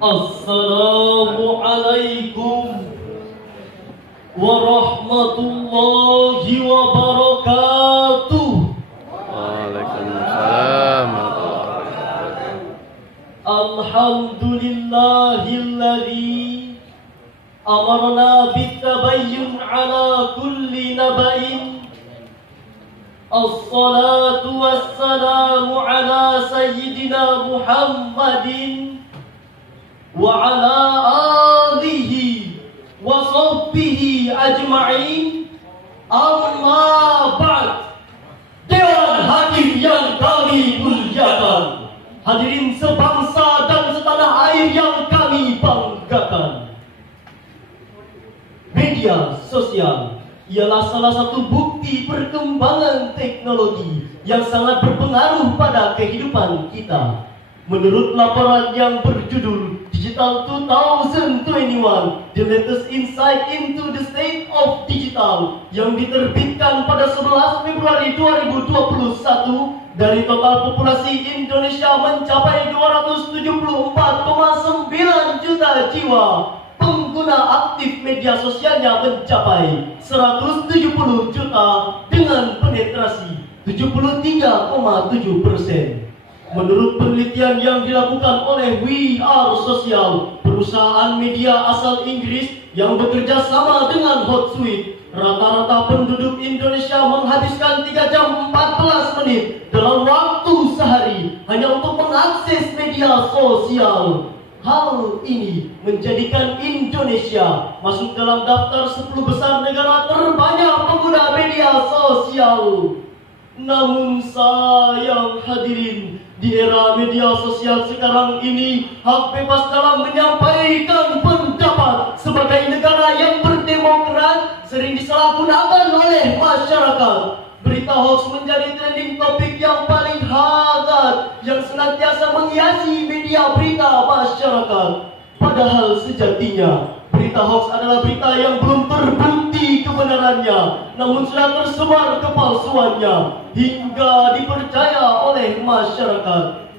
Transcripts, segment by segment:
Assalamualaikum warahmatullahi wabarakatuh. Waalaikumsalam. Alhamdulillahilladzi amarna bitabayyun ala kulli naba'in. Assalatu wassalamu ala sayyidina Muhammadin wa ala alihi wa sahbihi ajma'in. Amma ba'd. Dewan Hakim yang kami muliakan, hadirin sebangsa dan setanah air yang kami banggakan. Media sosial ialah salah satu bukti perkembangan teknologi yang sangat berpengaruh pada kehidupan kita. Menurut laporan yang berjudul Digital 2021, The Latest Insight into the State of Digital, yang diterbitkan pada 11 Februari 2021, dari total populasi Indonesia mencapai 274,9 juta jiwa. Pengguna aktif media sosialnya mencapai 170 juta dengan penetrasi 73,7%. Menurut penelitian yang dilakukan oleh We Are Social, perusahaan media asal Inggris yang bekerja sama dengan Hotsuite, rata-rata penduduk Indonesia menghabiskan 3 jam 14 menit dalam waktu sehari hanya untuk mengakses media sosial. Hal ini menjadikan Indonesia masuk dalam daftar 10 besar negara terbanyak pengguna media sosial. Namun sayang hadirin, di era media sosial sekarang ini, hak bebas dalam menyampaikan pendapat sebagai negara yang berdemokrat sering disalahgunakan oleh masyarakat. Berita hoax menjadi trending topik yang paling hangat yang senantiasa menghiasi media berita masyarakat. Padahal sejatinya berita hoax adalah berita yang belum terbukti kebenarannya, namun sudah tersebar kepalsuannya hingga dipercaya oleh masyarakat.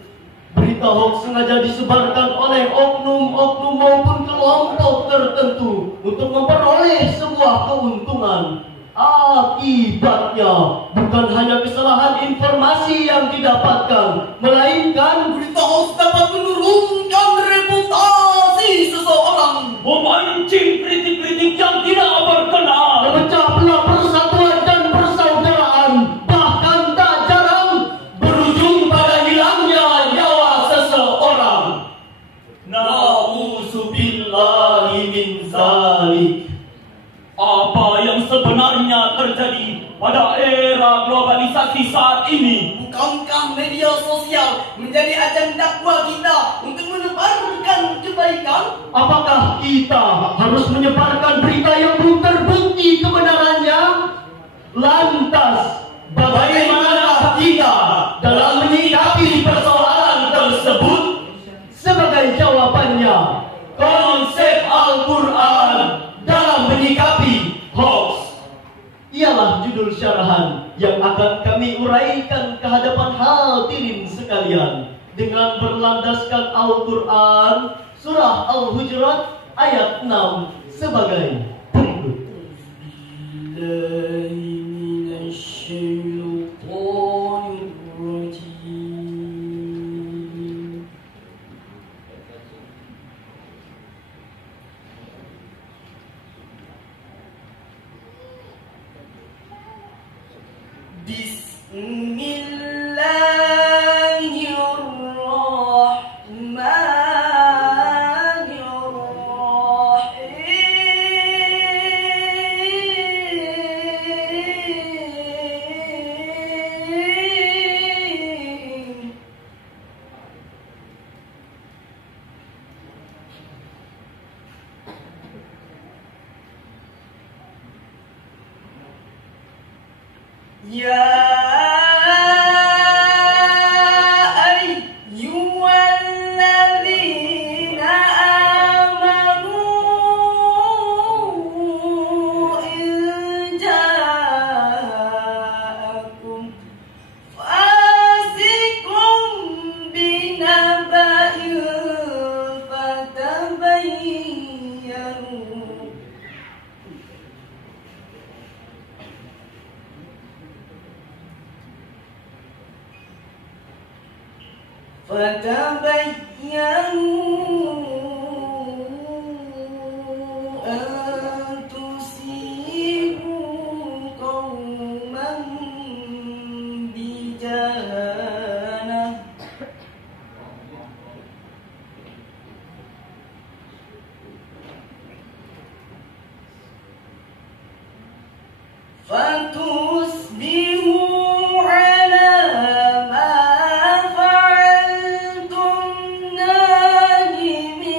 Berita hoax sengaja disebarkan oleh oknum-oknum maupun kelompok tertentu untuk memperoleh sebuah keuntungan. Akibatnya bukan hanya kesalahan informasi yang didapatkan, melainkan berita hoax dapat menurunkan reputasi seseorang, memancing kritik-kritik yang tidak berkenan, memecah belah persatuan dan persaudaraan, bahkan tak jarang berujung pada hilangnya nyawa seseorang. Na'udzubillahi min zalik. Apa yang sebenarnya terjadi pada era globalisasi saat ini? Bukankah media sosial menjadi ajang dakwah kita untuk menebarkan kebaikan? Apakah kita harus menyebarkan berita yang belum terbukti kebenarannya? Lantas, bagaimana kita dalam menyikapi persoalan tersebut? Sebagai jawabannya, konsep Al-Quran dalam menyikapi hoax ialah judul syarahan yang akan kami uraikan ke hadapan hadirin sekalian dengan berlandaskan Al-Quran surah Al-Hujurat ayat 6 sebagai berikut. فتبينوا أن تصيبوا قوما بجهالة فتصبحوا على ما فعلتم نادمين.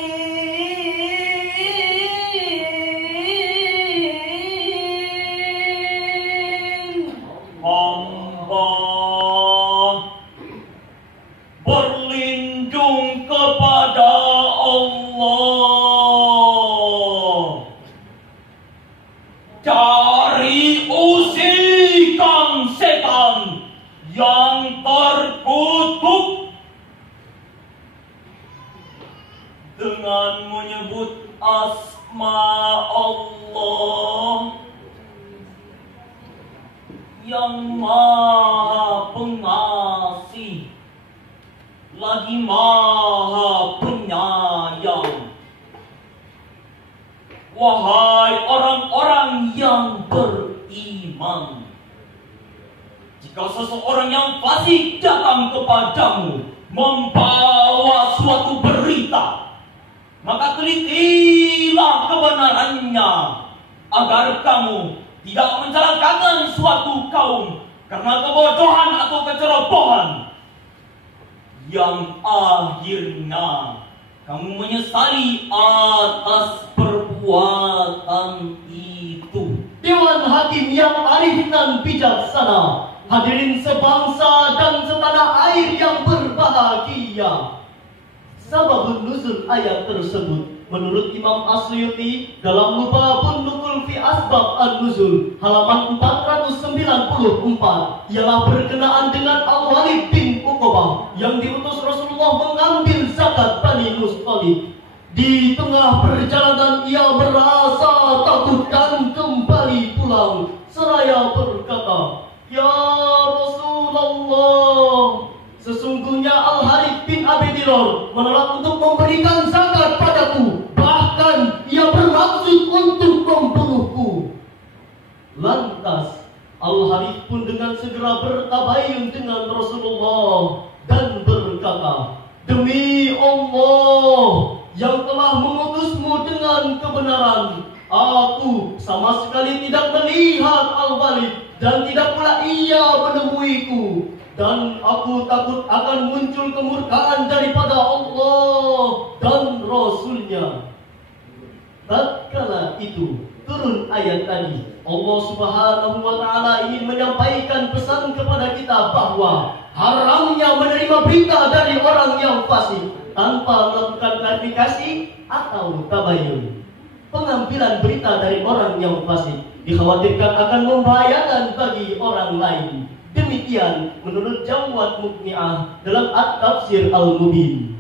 Hamba berlindung kepada Allah dari usikan setan yang terkutuk dengan menyebut asma Allah yang Maha Pengasih lagi Maha Penyayang. Wahai orang-orang yang beriman, jika seseorang yang fasik datang kepadamu membawa suatu berita, maka telitilah kebenarannya agar kamu tidak mencelakakan suatu kaum karena kebodohan atau kecerobohan yang akhirnya kamu menyesali atas perbuatan itu. Dewan Hakim yang arif dan bijaksana, hadirin sebangsa dan setanah air yang berbahagia. Sababun nuzul ayat tersebut menurut Imam Asyuti dalam Lubabun Nukul fi Asbab An-Nuzul halaman 494 ialah berkenaan dengan Al-Walid bin Uqbah yang diutus Rasulullah mengambil zakat Bani Musthalib. Di tengah perjalanan ia merasa takut dan kembali pulang seraya berkata, "Ya Rasulullah, sesungguhnya Al-Harith bin Abi Diror menolak untuk memberikan zakat padaku. Bahkan ia bermaksud untuk membunuhku." Lantas Al-Harith pun dengan segera bertabayun dengan Rasulullah dan berkata, "Demi Allah yang telah mengutusmu dengan kebenaran, aku sama sekali tidak melihat Al-Walid dan tidak pula ia menemuiku. Dan aku takut akan muncul kemurkaan daripada Allah dan Rasulnya." Tatkala itu turun ayat tadi. Allah Subhanahu wa Ta'ala ingin menyampaikan pesan kepada kita bahwa haramnya menerima berita dari orang yang fasik tanpa melakukan klarifikasi atau tabayun. Pengambilan berita dari orang yang fasik dikhawatirkan akan membahayakan bagi orang lain. Demikian menurut Jawad Muqni'ah dalam At-Tafsir Al-Mubin.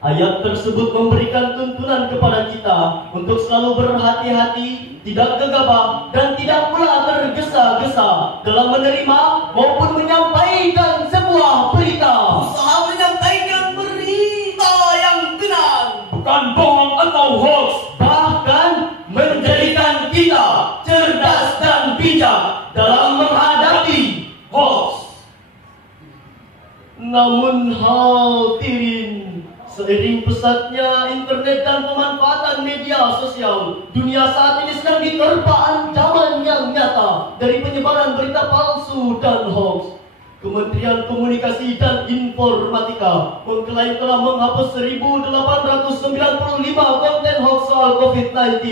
Ayat tersebut memberikan tuntunan kepada kita untuk selalu berhati-hati, tidak gegabah dan tidak pula tergesa-gesa dalam menerima maupun menyampaikan sebuah berita. Usaha menyampaikan berita yang benar, Bukan bohong atau hoax. Bahkan menjadikan kita cerdas dan bijak dalam menghadapi hoax. Namun hadirin, seiring pesatnya internet dan pemanfaatan media sosial, dunia saat ini sedang diterpa ancaman yang nyata dari penyebaran berita palsu dan hoax. Kementerian Komunikasi dan Informatika mengklaim telah menghapus 1.895 konten hoax soal COVID-19.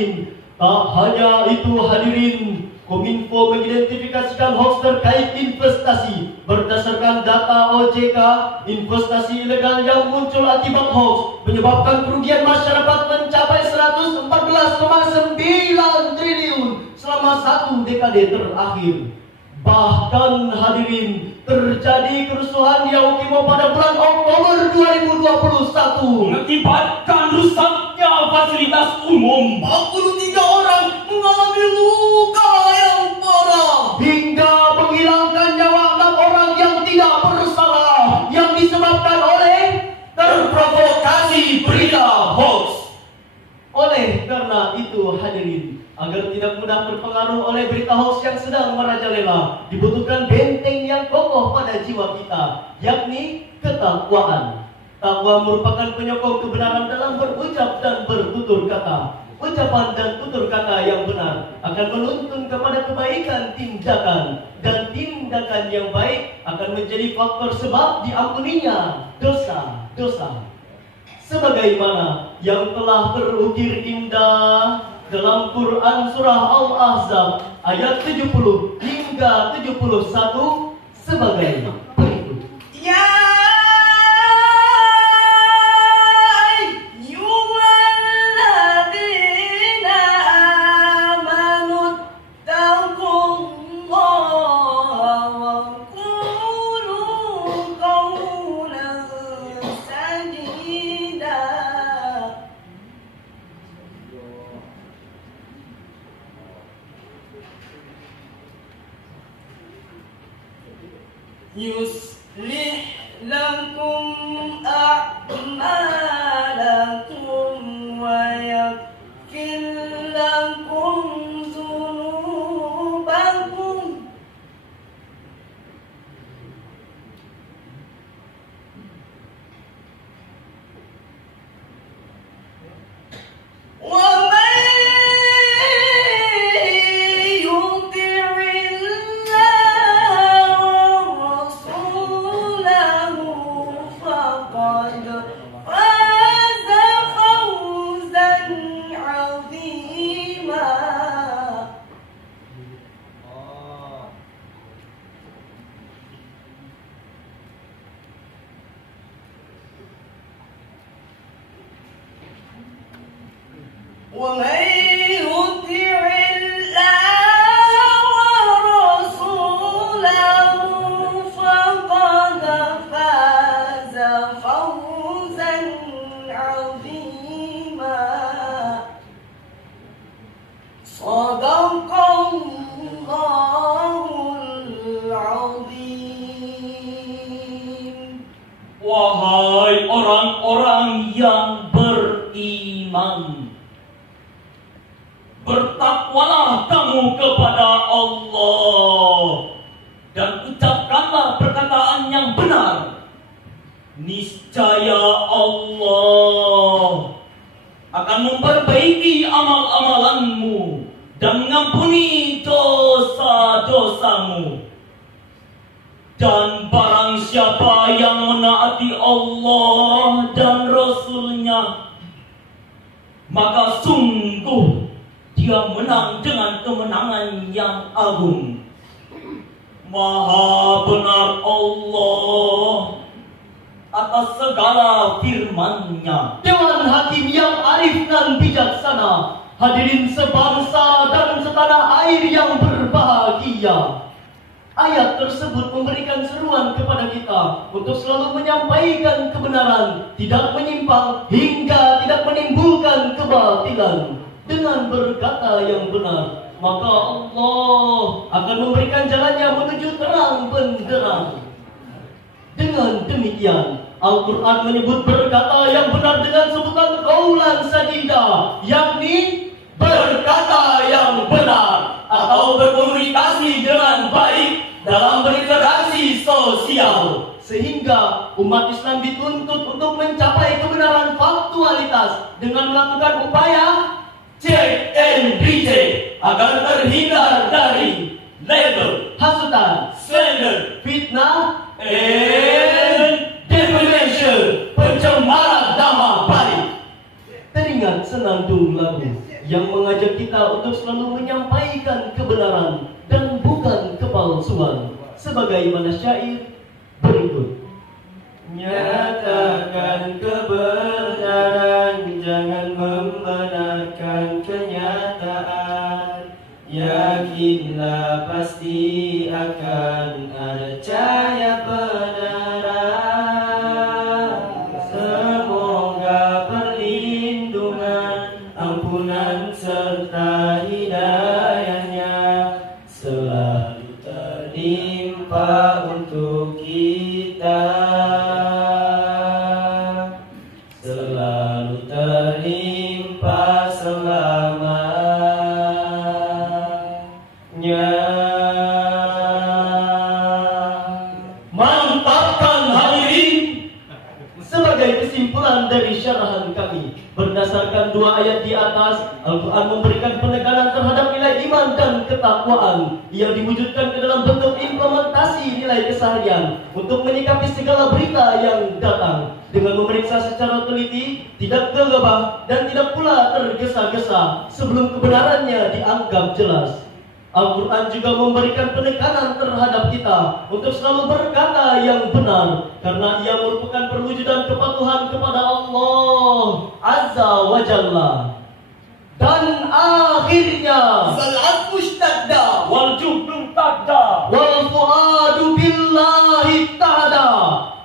Tak hanya itu hadirin, Kominfo mengidentifikasikan hoax terkait investasi. Berdasarkan data OJK, investasi ilegal yang muncul akibat hoax menyebabkan kerugian masyarakat mencapai 114,9 triliun selama 1 dekade terakhir. Bahkan hadirin, terjadi kerusuhan di Yaukimo pada bulan Oktober 2021 Mengakibatkan rusaknya fasilitas umum. 43 orang mengalami luka yang parah, hingga menghilangkan nyawa 6 orang yang tidak bersalah yang disebabkan oleh karena itu hadirin, agar tidak mudah terpengaruh oleh berita hoax yang sedang merajalela, dibutuhkan benteng yang kokoh pada jiwa kita, yakni ketakwaan. Takwa merupakan penyokong kebenaran dalam berucap dan bertutur kata. Ucapan dan tutur kata yang benar akan menuntun kepada kebaikan tindakan, dan tindakan yang baik akan menjadi faktor sebab diampuninya dosa-dosa. Sebagaimana yang telah terukir indah dalam Quran surah Al-Ahzab ayat 70 hingga 71 sebagai berikut. Ya yuslih lakum a'malakum wa yaghfir lakum dzunubakum wa Wahai orang-orang yang beriman, bertakwalah kamu kepada Allah dan ucapkanlah perkataan yang benar. Niscaya Allah akan memperbaiki amal-amalanmu dan mengampuni dosa-dosamu. Dan barang siapa yang menaati Allah dan Rasul-Nya, maka sungguh dia menang dengan kemenangan yang agung. Maha benar Allah atas segala firman-Nya. Dewan Hakim yang arif dan bijaksana, hadirin sebangsa dan setanah air yang berbahagia. Ayat tersebut memberikan seruan kepada kita untuk selalu menyampaikan kebenaran, tidak menyimpang hingga tidak menimbulkan kebatilan. Dengan berkata yang benar, maka Allah akan memberikan jalannya menuju terang benderang. Dengan demikian, Al-Quran menyebut berkata yang benar dengan sebutan qaulan sadida, yakni berkata yang benar atau berkomunikasi dengan baik dalam berinteraksi sosial, sehingga umat Islam dituntut untuk mencapai kebenaran faktualitas dengan melakukan upaya check and recheck agar terhindar dari label, hasutan, slander, fitnah, and defamation, pencemaran nama baik. Teringat senandung lagu yang mengajak kita untuk selalu menyampaikan kebenaran dan bukan kepalsuan, sebagaimana syair berikut. Nyatakan kebenaran, jangan membenarkan kenyataan. Yakinlah pasti akan ada cahaya kebenaran. Semoga perlindungan, ampunan serta hidayahnya selalu tertimpa untuk kita, selalu tertimpa selalu. disepakati. Berdasarkan dua ayat di atas, Al-Quran memberikan penekanan terhadap nilai iman dan ketakwaan yang diwujudkan ke dalam bentuk implementasi nilai keseharian untuk menyikapi segala berita yang datang dengan memeriksa secara teliti, tidak gegabah dan tidak pula tergesa-gesa sebelum kebenarannya dianggap jelas. Al-Quran juga memberikan penekanan terhadap kita untuk selalu berkata yang benar, karena ia merupakan perwujudan kepatuhan kepada Allah Azza wa Jalla. Dan akhirnya Salat mushtadda wal jublu tadda wal fuadu billahi ta'ada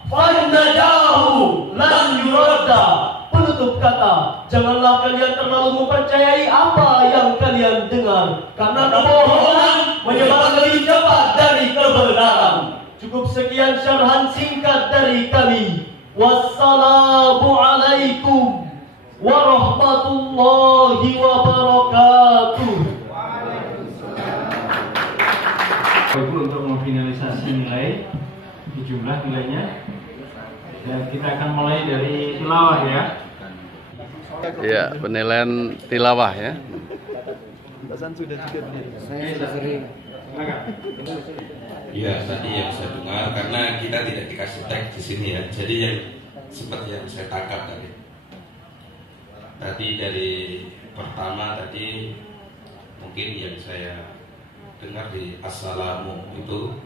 fannajahu lan yuradda. Penutup kata, janganlah kalian terlalu mempercayai apa yang kalian dengar, karena kebohongan menyebar lebih cepat dari kebenaran. Cukup sekian syarhan singkat dari kami. Wassalamualaikum warahmatullahi wabarakatuh. Ibu untuk memfinalisasi nilai, jumlah nilainya, dan kita akan mulai dari tilawah ya. Ya, penilaian tilawah ya. Ya, tadi yang saya dengar, karena kita tidak dikasih teks di sini ya. Jadi yang seperti yang saya tangkap tadi. Tadi dari pertama tadi mungkin yang saya dengar di assalamu itu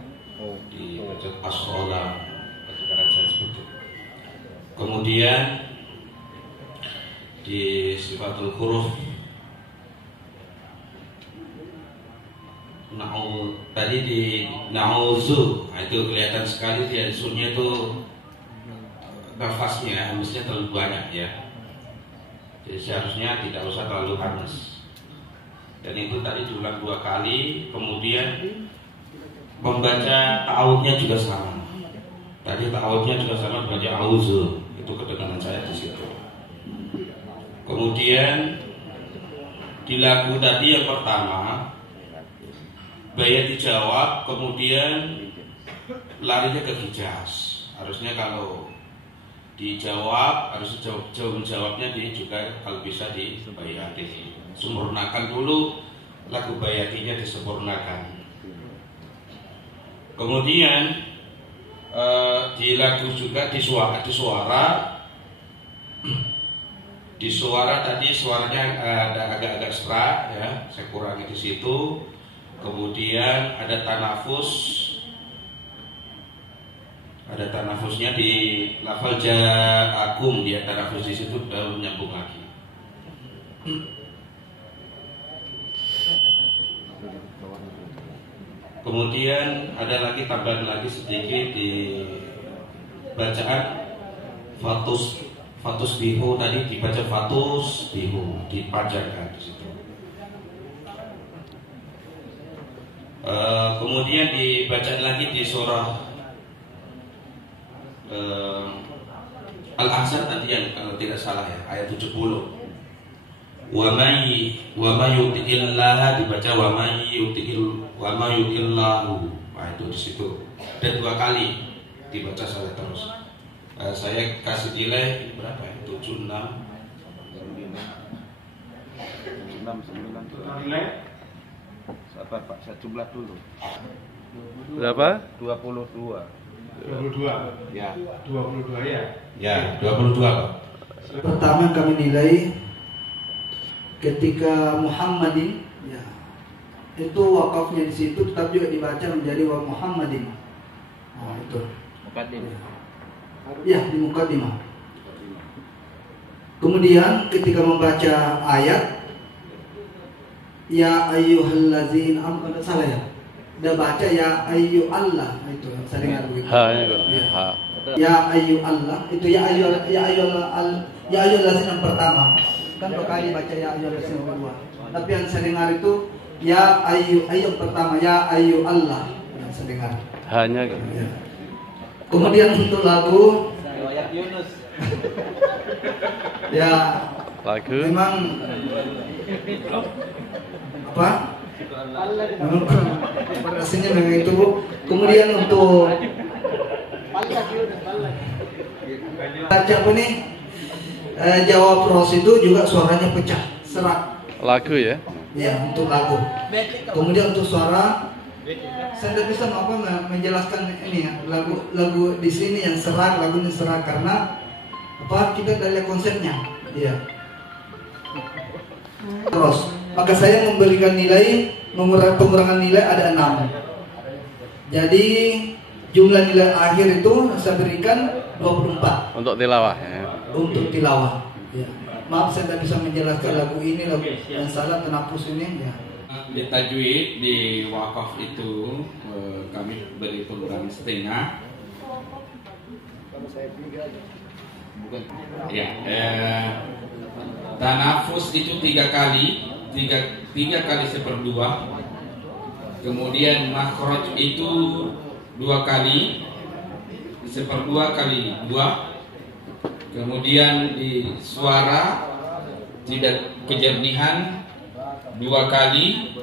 di bacaan as-salam, kedengaran saya seperti itu. Kemudian di sifatul huruf tadi di na'uzu, nah itu kelihatan sekali di sunnya itu nafasnya mestinya terlalu banyak ya. Jadi seharusnya tidak usah terlalu panas. Dan itu tadi diulang 2 kali. Kemudian membaca ta'awudnya juga sama. Tadi ta'awudnya juga sama baca auzu. Itu kedengaran saya di situ. Kemudian di lagu tadi yang pertama bayat dijawab, kemudian larinya ke Hijaz. Harusnya kalau dijawab, harus jawabnya juga kalau bisa di bayati. Sempurnakan dulu lagu bayatinya, disempurnakan. Kemudian di lagu juga di suara tadi suaranya ada agak-agak serak ya, saya kurangi di situ. Kemudian ada tanafusnya di lafal ja'akum, dia tanafus di situ baru nyambung lagi. Kemudian ada lagi tambahan lagi sedikit di bacaan fatus bihu, tadi dibaca fatus bihu, dipanjangkan di situ. Kemudian dibaca lagi di surah Al-Ahzab tadi yang kalau tidak salah ya, ayat 70. Wa may yuti'illah dibaca wa may yuti'illahu. Nah itu di situ. Dan 2 kali dibaca salah terus. Saya kasih nilai berapa ya? 76. 9. Nilai? Sabar Pak, saya jumlah dulu. Berapa? 22. 22. Ya. 22 ya. Ya, 22 Pak. Pertama kami nilai ketika Muhammadin ya, itu wakafnya di situ tetap juga dibaca menjadi wa Muhammadin. Oh itu. Muqaddimah. Ya, di muqaddimah. Kemudian ketika membaca ayat ya ayyuhallazina amanu, salah ya. Udah baca ya ayyu Allah, itu saya dengar begitu. Ha ya, Ya. ha. Ya ayyu Allah, itu ya ayyuhallazina yang pertama. Kan 2 kali baca ya ayyuhallazina yang kedua. Tapi yang saya dengar itu ya ayyu yang pertama, ya ayyu Allah yang saya dengar. Hanya gitu. Ya. Kemudian untuk lagu Riwayat Yunus. ya Lagu. memang apa? Rasanya memang itu. Kemudian untuk baca apa nih? Jawa Pros itu juga suaranya pecah, serak. Lagu ya? Ya, untuk lagu. Kemudian untuk suara, saya tidak bisa menjelaskan ini ya, lagu di sini yang serak, lagunya serak karena kita dari konsepnya. Iya. Terus, maka saya memberikan nilai, pengurangan nilai ada 6. Jadi jumlah nilai akhir itu saya berikan 24. Untuk tilawah ya. Untuk tilawah. Ya. Maaf saya tidak bisa menjelaskan lagu ini, lagu yang salah tenapus ini. Ya. Di tajwid di wakaf itu kami beri pengurangan setengah. Bukan. Ya. Tanafus itu 3 kali, 3 kali 1/2. Kemudian makhraj itu 2 kali, 1/2 kali 2. Kemudian di suara tidak kejernihan 2 kali,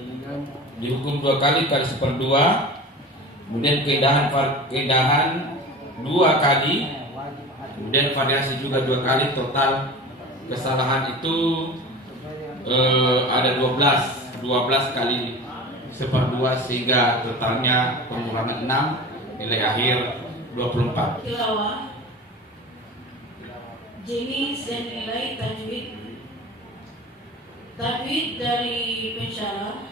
dihukum 2 kali kali 1/2. Kemudian keindahan 2 kali, kemudian variasi juga 2 kali. Total kesalahan itu ada 12 kali 1/2 sehingga totalnya pengurangan 6, nilai akhir 24. Tilawah, jenis dan nilai tajwid. Tajwid dari pensyarah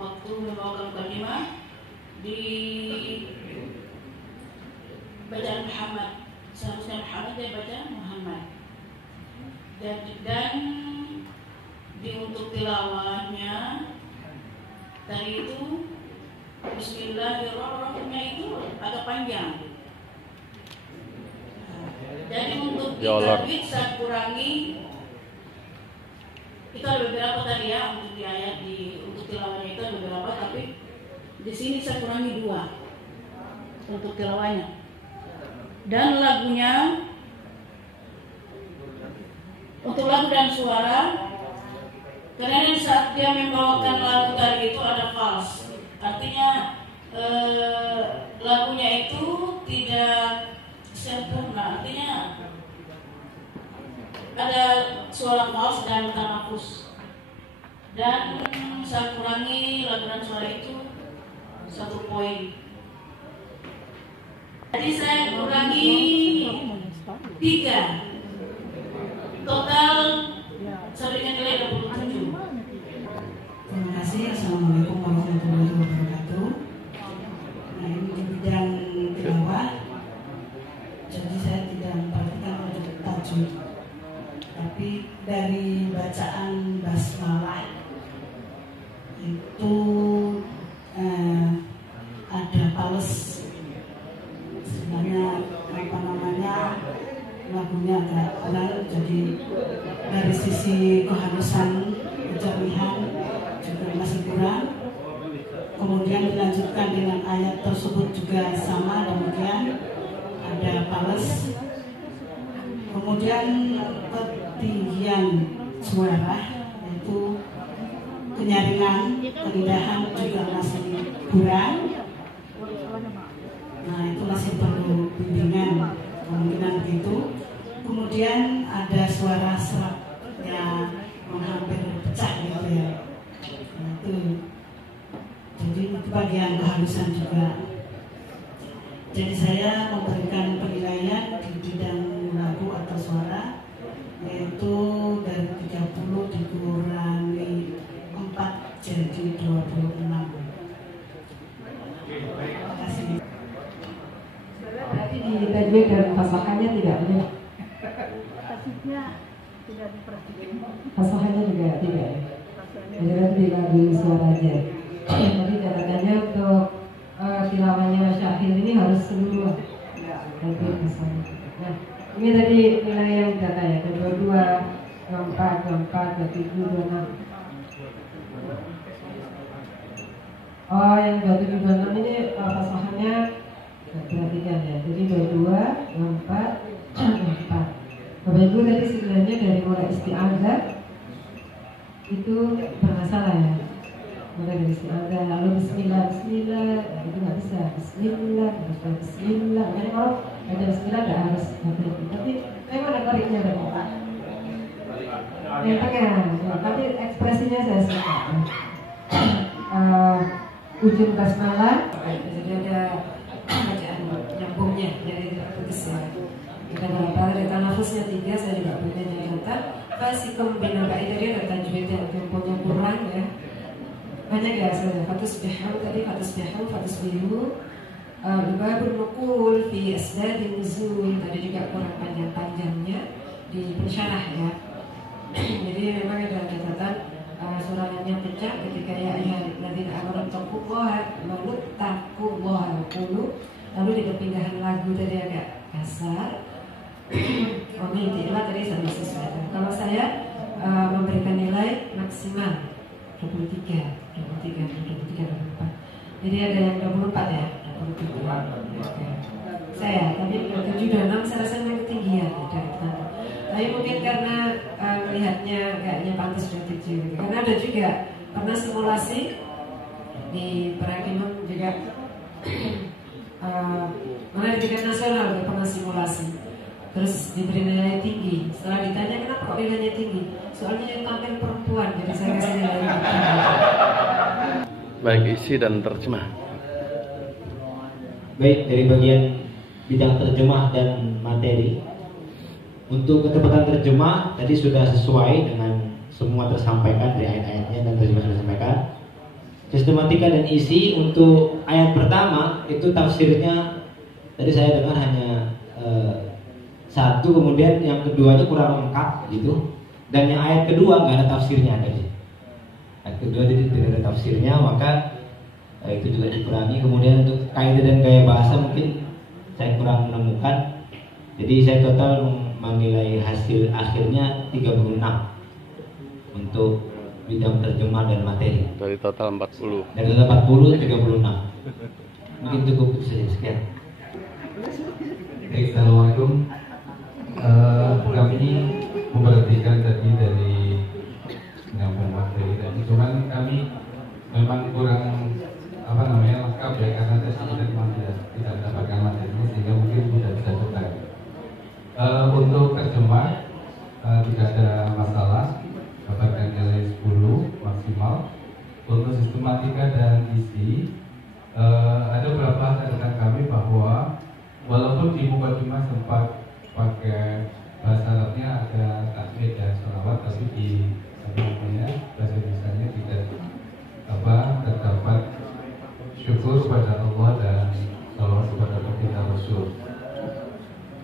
waktu membawakan kalimat di bacaan Muhammad, seharusnya Muhammad dia baca Muhammad. Dan di untuk tilawahnya tadi itu Bismillahirrahmanirrahim itu agak panjang. Jadi untuk tajwid saya kurangi, kita ada beberapa tadi ya untuk di ayat untuk tilawahnya itu ada beberapa, tapi di sini saya kurangi 2 untuk tilawahnya. Dan lagunya, untuk lagu dan suara, karena saat dia membawakan lagu tadi itu ada fals, artinya lagunya itu tidak sempurna, artinya ada suara fals dan tanafus. Dan saya kurangi lagu dan suara itu 1 poin. Jadi saya kurangi 3. Total sebenarnya nilai 27. Terima kasih. Assalamualaikum warahmatullahi wabarakatuh. Nah, ini di bidang tilawah. Jadi saya tidak memperhatikan untuk tajwid, tapi dari bacaan basmalah itu ada pales. Sebenarnya lagunya agak kurang, jadi dari sisi kehalusan, kejernihan juga masih kurang. Kemudian dilanjutkan dengan ayat tersebut juga sama, demikian ada pales. Kemudian ketinggian suara, yaitu kenyaringan, keindahan juga masih kurang. Nah, itu masih perlu bimbingan, kemungkinan begitu. Kemudian ada suara serak yang hampir pecah gitu ya. Nah, jadi itu bagian kehalusan juga. Jadi saya memberikan penilaian di bidang lagu atau suara, yaitu dari 30 dikurangi 4 jadi 26. Terima kasih. Berarti di tajwid dan fasahannya tidak ada. Tajwidnya tidak diperhatikan. Fasahannya juga tidak. Jadi nanti lagu suara aja. Jadi catatannya untuk tilawahnya masyarakat ini harus seluruh. Jadi fasahannya. Nah, ini tadi nilai yang data ya, 22, 24, 23, 26. Oh, yang 27, 26 ini fasahannya perhatikan ya. Jadi 22, 24, 24. Bapak Ibu tadi sebenarnya dari mulai isti'adzah itu bermasalah ya. Mulai dari isti'adzah, lalu bismillah, itu nggak bisa. Bismillah, bismillah. Makanya kalau ada bismillah nggak harus hati-hati. Tapi Yang mana koriknya tadi? Yang tengah, ya, tapi ekspresinya saya suka. Ujung basmalah, jadi ada bacaan nyambungnya, jadi tidak putus ya. Kita dapat dari tanafusnya 3, saya juga punya catatan. Fasikum binabai tadi ada tajwid yang temponya kurang ya. Banyak ya saya. Fatusbihu tadi fatusbihu. Juga bernukul fi asdadin nuzul tadi juga kurang panjang-panjangnya di pensyarah ya. Jadi memang ada catatan suaranya pecah ketika ya ayyuhalladzina amanu taqullaha wa qulu, lalu di perpindahan lagu tadi agak kasar. Tidak tadi sama sesuai. Kalau saya memberikan nilai maksimal 23, 24. Jadi ada yang 24 ya, 23. Saya, tapi 7 dan 6 saya rasa memang ketinggian ya, tapi mungkin karena melihatnya kayaknya pantas sudah 7. Karena ada juga pernah simulasi di Perakimum juga mana di tingkat nasional juga pernah simulasi. Terus diberi nilai tinggi. Setelah ditanya kenapa kok nilainya tinggi, soalnya yang tampil perempuan, jadi saya kasih nilai tinggi. Baik isi dan terjemah. Baik, dari bagian bidang terjemah dan materi. Untuk ketepatan terjemah tadi sudah sesuai dengan semua tersampaikan dari ayat-ayatnya dan terjemah sudah disampaikan. Sistematika dan isi untuk ayat pertama itu tafsirnya tadi saya dengar hanya satu, kemudian yang kedua itu kurang lengkap gitu, dan yang ayat kedua nggak ada tafsirnya tadi. Ayat kedua jadi tidak ada tafsirnya, maka itu juga dikurangi. Kemudian untuk kaidah dan gaya bahasa mungkin saya kurang menemukan. Jadi saya total menilai hasil akhirnya 36 untuk bidang terjemah dan materi. Dari total 40. Dari total 40 36. Mungkin cukup saja sekian. Assalamualaikum. Kami memperhatikan tadi dari nyambung materi tadi, cuman kami memang kurang lengkap ya, karena tadi kita tidak mendapatkan materinya sehingga mungkin tidak bisa tukar. Untuk terjemah tidak ada masalah, dapatkan nilai 10 maksimal. Untuk sistematika dan isi ada beberapa catatan kami bahwa walaupun di mukadimah sempat pakai bahasa Arabnya ada takmid dan sholawat, tapi di bahasa Indonesianya tidak terdapat syukur kepada Allah dan sholawat kepada baginda Rasul.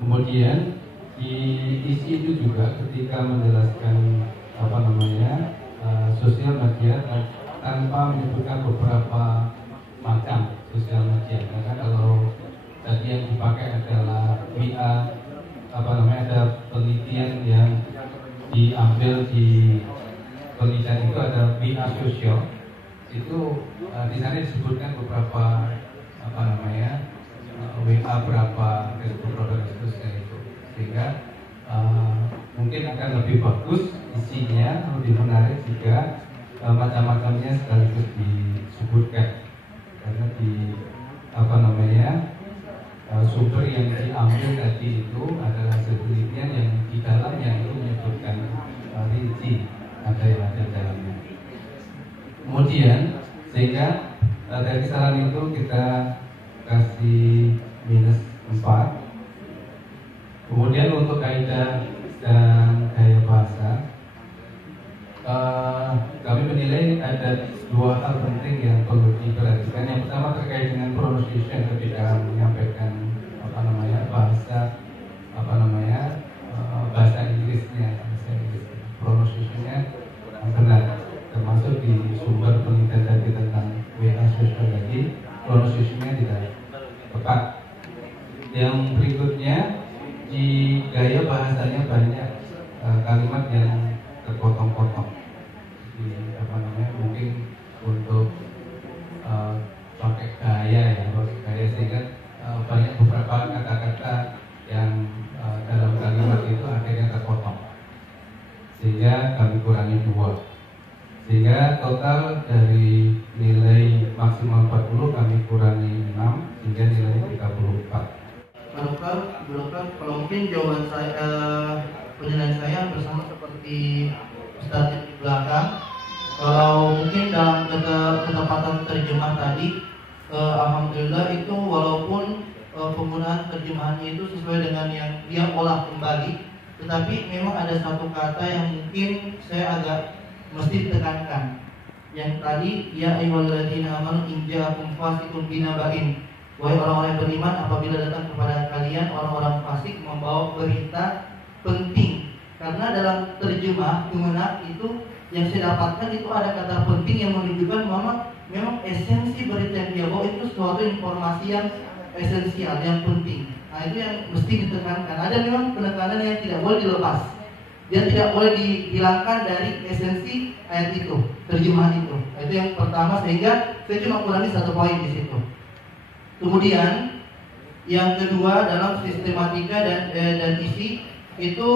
Kemudian di isi itu juga ketika menjelaskan sosial media tanpa menyebutkan beberapa macam sosial media, karena kalau tadi yang dipakai adalah WA, ada penelitian yang diambil di penelitian itu ada WA sosial, itu di sana disebutkan beberapa WA berapa, Facebook berapa dan seterusnya itu, sehingga mungkin akan lebih bagus isinya, lebih menarik jika macam-macamnya sekaligus disebutkan, karena di sumber yang diambil tadi itu adalah hasil penelitian yang di dalamnya itu menyebutkan rinci ada yang ada dalamnya. Kemudian sehingga dari kesalahan itu kita kasih -4. Kemudian untuk kaidah dan gaya bahasa, kami menilai ada 2 hal penting yang perlu diperhatikan. Yang pertama terkait dengan pronunciation ketika menyampaikan bahasa Inggrisnya, pronunciation-nya yang benar, termasuk di sumber penelitian tadi tentang WA sosial tadi, pronunciation-nya tidak tepat. Yang berikutnya di gaya bahasanya banyak kalimat yang terpotong-potong. Mungkin untuk pakai gaya sehingga banyak beberapa kata-kata yang dalam kalimat itu akhirnya terpotong, sehingga kami kurangi 2, sehingga total dari nilai maksimal 40 kami kurangi 6, sehingga nilainya 34. Dokter, kalau mungkin jawaban saya, penjelasan saya bersama seperti Ustadz di belakang. Kalau mungkin dalam ketepatan terjemah tadi, alhamdulillah itu walaupun penggunaan terjemahannya itu sesuai dengan yang dia olah kembali, tetapi memang ada satu kata yang mungkin saya agak mesti tekankan. Yang tadi, ya ayyuhalladzina amanu in ja'akum fasiqun binaba'in. Wahai orang-orang yang beriman, apabila datang kepada kalian orang-orang fasik membawa berita penting. Karena dalam terjemah Kemenak itu yang saya dapatkan itu ada kata penting yang menunjukkan bahwa memang esensi berita yang dia bawa itu suatu informasi yang esensial, yang penting. Nah itu yang mesti ditekankan. Ada memang penekanan yang tidak boleh dilepas, dia tidak boleh dihilangkan dari esensi ayat itu, terjemahan itu. Nah, itu yang pertama, sehingga saya cuma kurangi satu poin di situ. Kemudian yang kedua dalam sistematika dan isi itu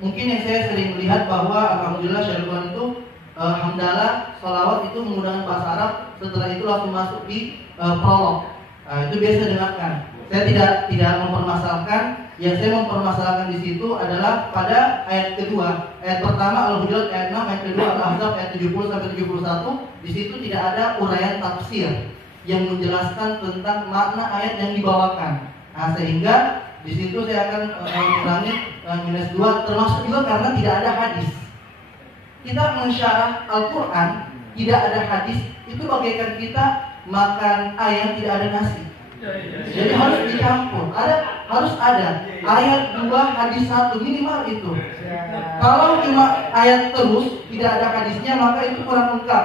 mungkin yang saya sering melihat bahwa alhamdulillah Syekhul Quran itu hamdalah, sholawat itu menggunakan bahasa Arab, setelah itu langsung masuk di prolog. Nah, itu biasa dengarkan. Saya tidak mempermasalahkan. Yang saya mempermasalahkan di situ adalah pada ayat kedua. Ayat pertama Al-Hujurat ayat 6, ayat kedua Al-Ahzab ayat 70 sampai 71. Di situ tidak ada uraian tafsir yang menjelaskan tentang makna ayat yang dibawakan. Nah, sehingga di situ saya akan mengurangi -2, termasuk juga karena tidak ada hadis. Kita mensyarah Al-Quran, tidak ada hadis, itu bagaikan kita makan ayam tidak ada nasi. Jadi harus dicampur. Harus ada ayat 2 hadis 1 minimal itu. Kalau cuma ayat terus tidak ada hadisnya maka itu kurang lengkap.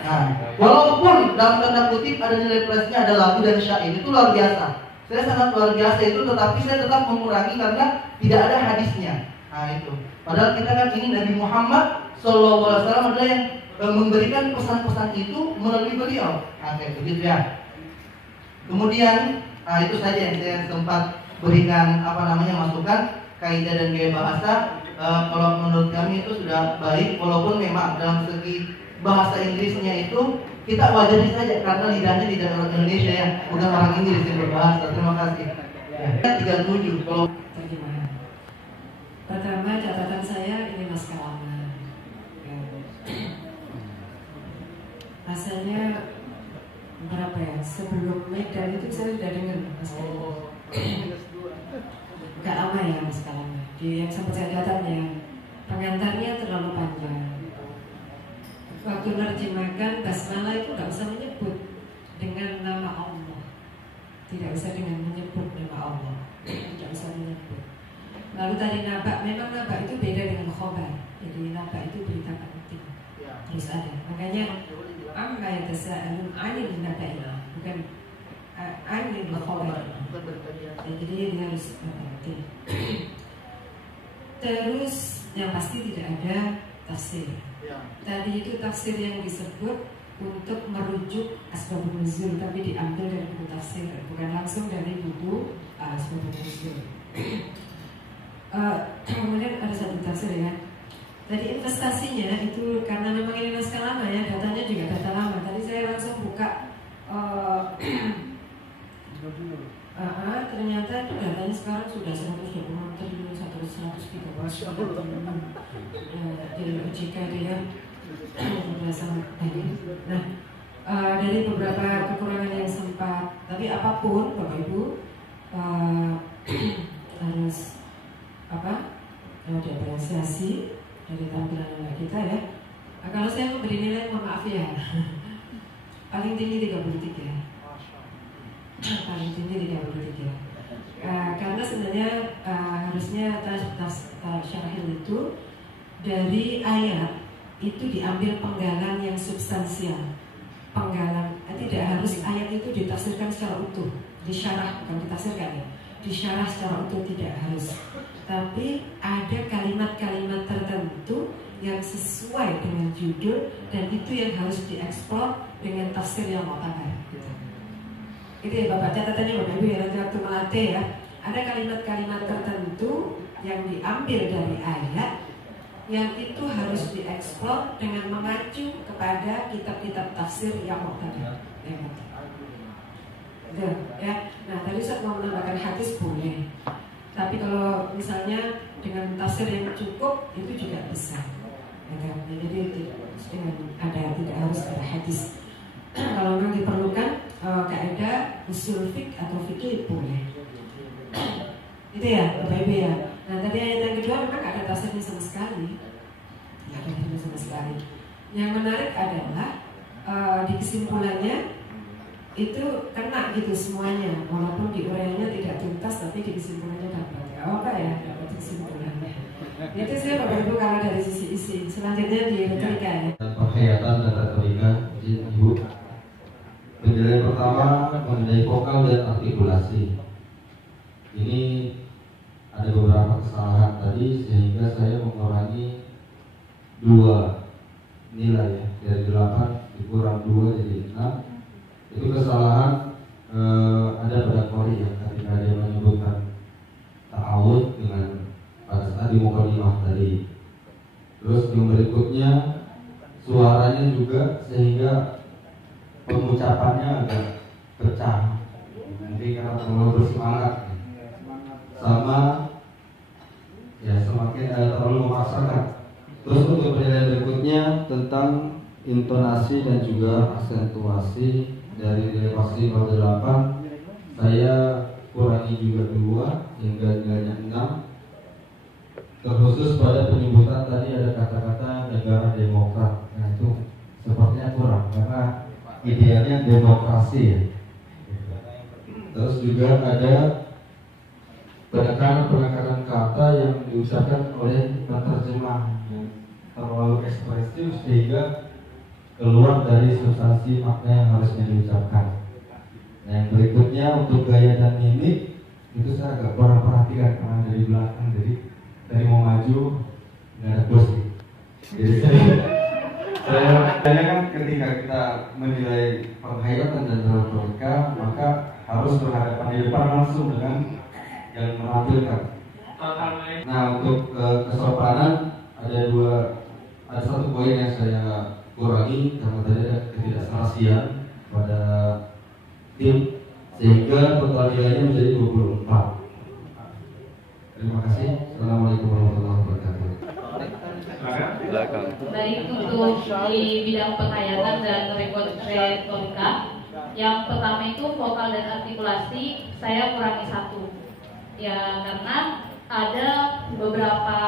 Nah, walaupun dalam tanda kutip ada nilai plusnya, ada lagu dan syair, itu luar biasa. Saya sangat luar biasa itu, tetapi saya tetap mengurangi karena tidak ada hadisnya. Nah itu. Padahal kita kan ini Nabi Muhammad SAW adalah yang memberikan pesan-pesan itu melalui beliau. Nah kayak begitu ya. Kemudian, itu saja yang saya sempat berikan masukan, kaidah dan gaya bahasa. Kalau menurut kami itu sudah baik, walaupun memang dalam segi bahasa Inggrisnya itu kita wajari saja karena lidahnya lidah orang Indonesia ya, bukan orang Inggris yang berbahasa. Terima kasih. Ya, 37 kalau terjemahan. Pertama catatan saya ini naskah lama. Rasanya berapa ya? Sebelum Medan itu saya sudah dengar naskahnya. Gak lama ya naskah lama. Di yang sempat saya catatnya pengantarnya terlalu panjang. Waktu menerjemahkan basmalah itu nggak usah menyebut dengan nama Allah, tidak usah dengan menyebut nama Allah, tidak usah menyebut. Lalu tadi naba, memang naba itu beda dengan khobar. Jadi naba itu berita penting, terus ada. Makanya amma yatasaalun 'anil naba'i, bukan 'anil khobar. Jadi dia harus penting. Terus yang pasti tidak ada tafsir. Tadi itu tafsir yang disebut untuk merujuk asbabun nuzul, tapi diambil dari buku tafsir, bukan langsung dari buku asbabun nuzul. Kemudian ada satu tafsir ya. Tadi investasinya itu karena memang ini naskah lama ya, datanya juga data lama. Tadi saya langsung buka, ternyata itu datanya sekarang sudah 126 triliun, 130 triliun. Dari OJK itu ya, sangat banyak. Nah, dari beberapa kekurangan yang sempat, tapi apapun Bapak Ibu harus diapresiasi dari tampilan anak kita ya. Kalau saya memberi nilai, mohon maaf ya, paling tinggi 33. Paling tinggi 33. Karena sebenarnya harusnya syarahil itu dari ayat itu diambil penggalan yang substansial. Penggalan tidak harus ayat itu ditafsirkan secara utuh, disyarah, bukan ditafsirkan ya, disyarah secara utuh tidak harus. Tapi ada kalimat-kalimat tertentu yang sesuai dengan judul dan itu yang harus dieksplor dengan tafsir yang mu'tabar. Itu ya Bapak, catatannya Bapak Ibu ya, nanti waktu melatih ya. Ada kalimat-kalimat tertentu yang diambil dari ayat yang itu harus dieksplor dengan mengacu kepada kitab-kitab tafsir yang mu'tabar. gitu, ya. Nah tadi saya mau menambahkan hadis boleh, tapi kalau misalnya dengan tafsir yang cukup itu juga bisa, ya. Jadi dengan tidak harus ada hadis. Kalau memang diperlukan kaidah usul fiqh atau fikih boleh. Itu ya, Bapak Ibu ya. Nah tadi ayat yang kedua memang ada tafsirnya sama sekali, nggak ada tafsirnya sama sekali. Yang menarik adalah di kesimpulannya itu kena gitu semuanya, walaupun di uraiannya tidak tuntas, tapi di kesimpulannya dapat. Apa ya dapat kesimpulannya? Itu sih Bapak Ibu kalau dari sisi isi. Selanjutnya di retorika ya. Penghayatan dan retorika, izin Ibu. Penilaian pertama mengenai vokal dan artikulasi. Ini ada beberapa kesalahan tadi sehingga saya mengurangi 2 nilai ya, dari 8 dikurang 2 jadi 6. Itu kesalahan ada pada Kori ya, ketika dia menyebutkan ta'awud dengan pada saat di mukadimah tadi. Terus yang berikutnya suaranya juga sehingga pengucapannya agak pecah, mungkin karena terlalu bersemangat sama ya semakin terlalu memaksakan. Terus untuk penilaian berikutnya tentang intonasi dan juga aksentuasi dari nilai pasti 8 saya kurangi juga 2 hingga nilainya 6. Terkhusus pada penyebutan tadi ada kata-kata negara demokrat, nah itu sepertinya kurang karena idealnya demokrasi ya. Terus juga ada penekanan kata yang diucapkan oleh penerjemah yang terlalu ekspresif sehingga keluar dari substansi makna yang harusnya diucapkan. Nah yang berikutnya untuk gaya dan mimik itu saya agak kurang perhatikan karena dari belakang, jadi dari mau maju nggak ada kursi. Jadi saya kan ketika kita menilai penghayatan dan retorika maka harus berhadapan di depan langsung dengan yang menampilkan. Nah untuk kesopanan ada satu poin yang saya kurangi karena tadi ada ketidakserasian pada tim sehingga total nilainya menjadi 24. Terima kasih. Assalamualaikum warahmatullahi wabarakatuh. Baik, untuk di bidang penghayatan dan retorika, yang pertama itu vokal dan artikulasi saya kurangi 1. Ya karena ada beberapa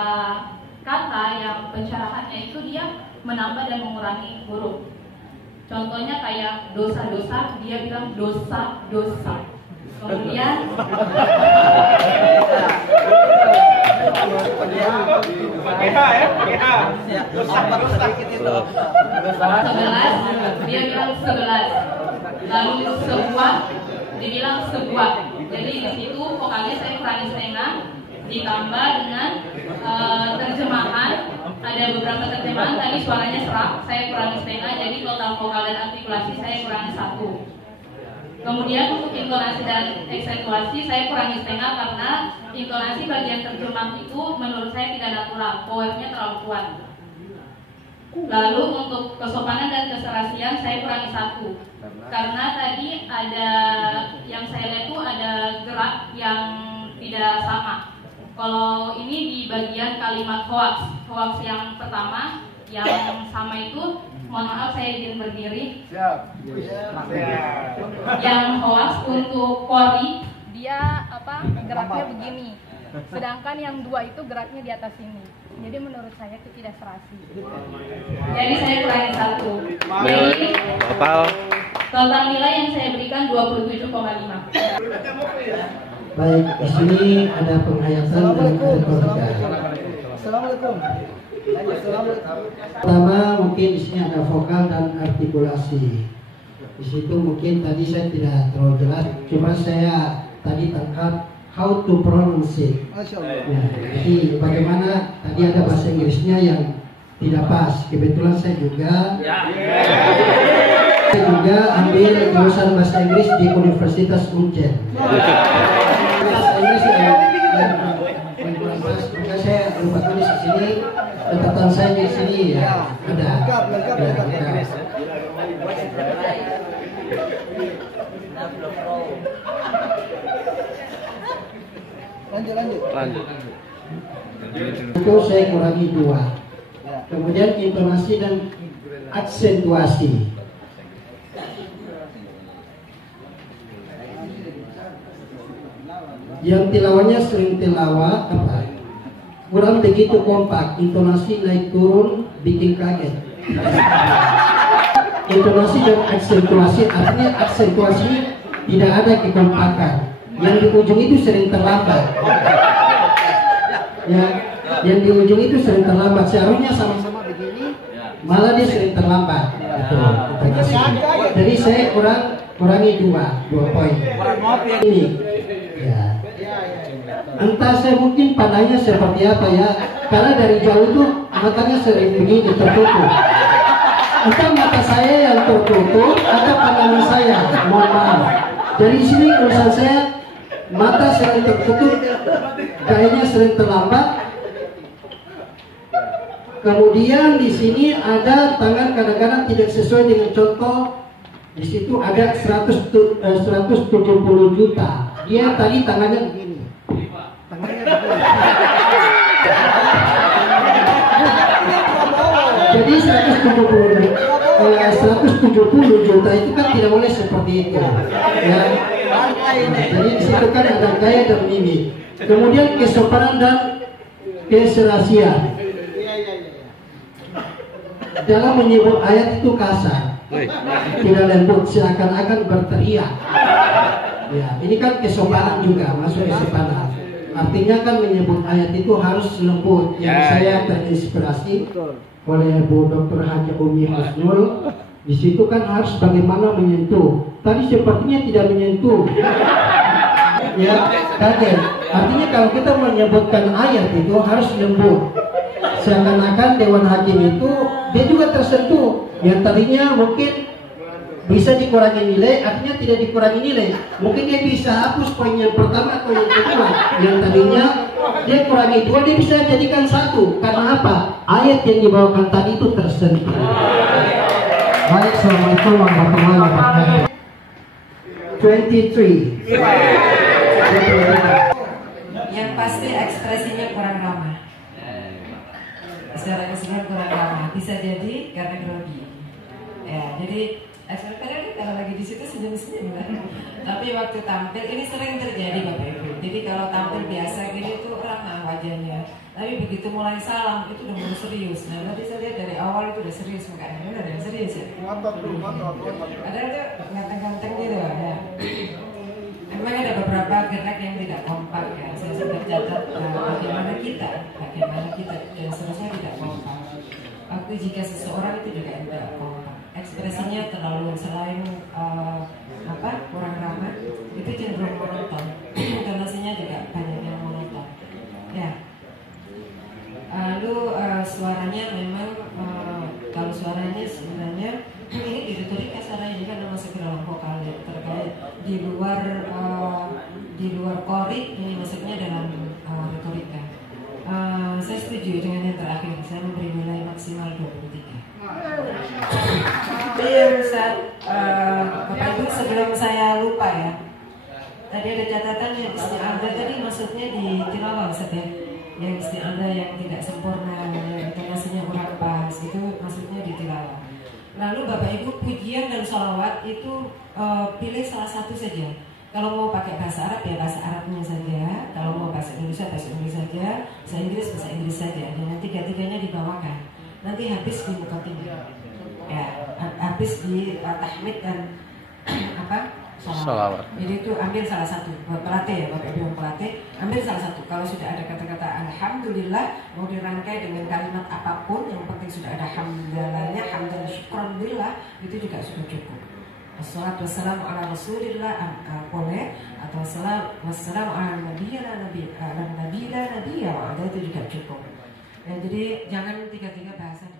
kata yang pencerahannya itu dia menambah dan mengurangi huruf. Contohnya kayak dosa-dosa, dia bilang dosa-dosa. Kemudian sebelas, dia bilang 11. Lalu sebuah, dibilang sebuah. Jadi di situ vokalnya saya kurangi setengah, ditambah dengan terjemahan. Ada beberapa terjemahan tadi suaranya serak, saya kurangi setengah. Jadi total vokal dan artikulasi saya kurangi 1. Kemudian untuk intonasi dan aksentuasi saya kurangi setengah karena intonasi bagian terjemah itu menurut saya tidak natural, powernya terlalu kuat. Lalu untuk kesopanan dan keserasian saya kurangi 1 karena tadi ada yang saya lihat itu ada gerak yang tidak sama. Kalau ini di bagian kalimat hoax yang pertama yang sama itu, mohon maaf saya izin berdiri. Siap. Yang hoax untuk Kori dia geraknya begini, sedangkan yang 2 itu geraknya di atas ini. Jadi menurut saya itu tidak serasi. Jadi saya kurangi 1. Nilai Total nilai yang saya berikan 27,5. Baik, di sini ada penghayatan dan retorika. Assalamualaikum. Pertama mungkin di sini ada vokal dan artikulasi. Di situ mungkin tadi saya tidak terlalu jelas, cuma saya tadi tangkap how to pronounce it. Nah, jadi bagaimana tadi ada bahasa Inggrisnya yang tidak pas. Kebetulan saya juga ambil jurusan bahasa Inggris di Universitas Uncen. Bahasa Inggris yang kurang pas, maka saya lupa tulis di sini. Catatan saya di sini ya ada. Lengkap. Lanjut. Itu saya kurangi 2. Kemudian intonasi dan aksentuasi. Yang tilawahnya sering tilawah kurang begitu kompak, intonasi naik turun bikin kaget. Intonasi dan aksentuasi, artinya aksentuasi tidak ada kekompakan. Yang di ujung itu sering terlambat. Ya, yang di ujung itu sering terlambat. Seharusnya sama-sama begini, malah dia sering terlambat. Jadi saya kurangi 2 poin. Ini. Ya. Entah saya mungkin pandangnya seperti apa ya, karena dari jauh tuh matanya sering begini tertutup. Entah mata saya yang tertutup atau pandangan saya, mohon maaf. Dari sini urusan saya mata sering tertutup, kayaknya sering terlambat. Kemudian di sini ada tangan kadang-kadang tidak sesuai dengan contoh. Di situ ada 170 juta. Dia tadi tangannya begini. Jadi 170 juta itu kan tidak boleh seperti itu. Ya. Jadi di situ kan ada gaya dan mimik. Kemudian kesopanan dan keserasian. Dalam menyebut ayat itu kasar, tidak lembut, seakan-akan berteriak. Ya, ini kan kesopanan juga, masuk kesopanan. Artinya kan menyebut ayat itu harus lembut. Yang saya terinspirasi oleh Bu Dr. Haji Umi Husnul, di situ kan harus bagaimana menyentuh. Tadi sepertinya tidak menyentuh. Ya, kaget. Artinya kalau kita menyebutkan ayat itu harus lembut. Seakan-akan Dewan Hakim itu dia juga tersentuh. Yang tadinya mungkin bisa dikurangi nilai, artinya tidak dikurangi nilai. Mungkin dia bisa hapus poin yang pertama atau yang kedua. Yang tadinya dia kurangi 2, dia bisa jadikan 1. Karena apa? Ayat yang dibawakan tadi itu tersentuh. Baik, assalamualaikum warahmatullahi wabarakatuh. 23. Yang pasti ekspresinya kurang ramah. Secara keseluruhan kurang ramah. Bisa jadi karena grogi. Ya, jadi ekspresi kalau lagi di situ senyum-senyum kan. Tapi waktu tampil ini sering terjadi Bapak Ibu. Jadi kalau tampil biasa gini tuh ramah wajahnya. Tapi begitu mulai salam itu udah mulai serius. Nah tadi saya lihat dari awal itu udah serius mukanya, udah ada serius ya. Ada tuh ganteng-ganteng gitu ya. Memang ada beberapa gerak yang tidak kompak ya. Saya sempat catat bagaimana kita dan seterusnya tidak kompak. Waktu jika seseorang itu juga tidak kompak, ekspresinya terlalu selain kurang ramah, itu cenderung monoton. Intonasinya juga banyak yang monoton. Ya. Lalu suaranya memang kalau suaranya sebenarnya ini di retorika suaranya juga masuk ke dalam vokal ya, terkait di luar kori ini masuknya dalam retorika. Saya setuju dengan yang terakhir, saya memberi nilai maksimal 23. Tapi yang saat Bapak Ibu sebelum saya lupa ya, tadi ada catatan yang isti'adah tadi maksudnya di tilawah Ustaz ya. Yang isti'adah yang tidak sempurna, yang intonasinya kurang pas, itu maksudnya di tilawah. Lalu Bapak Ibu pujian dan sholawat itu pilih salah satu saja. Kalau mau pakai bahasa Arab ya bahasa Arabnya saja. Kalau mau bahasa Indonesia saja. Bahasa Inggris saja. Dan tiga-tiganya dibawakan. Nanti habis di mukaddimah. Ya, habis di tahmid dan sholawat. Jadi itu ambil salah satu. Pelatih ya Bapak Ibu yang pelatih, ambil salah satu. Kalau sudah ada kata-kata alhamdulillah mau dirangkai dengan kalimat apapun, yang penting sudah ada hamdalahnya, hamdalillah syukran billah, itu juga sudah cukup. Wassalatu wassalamu ala rasulillah boleh, atau wassalamu ala nabiyana nabiyya itu juga cukup. Ya, jadi jangan tiga-tiga bahasa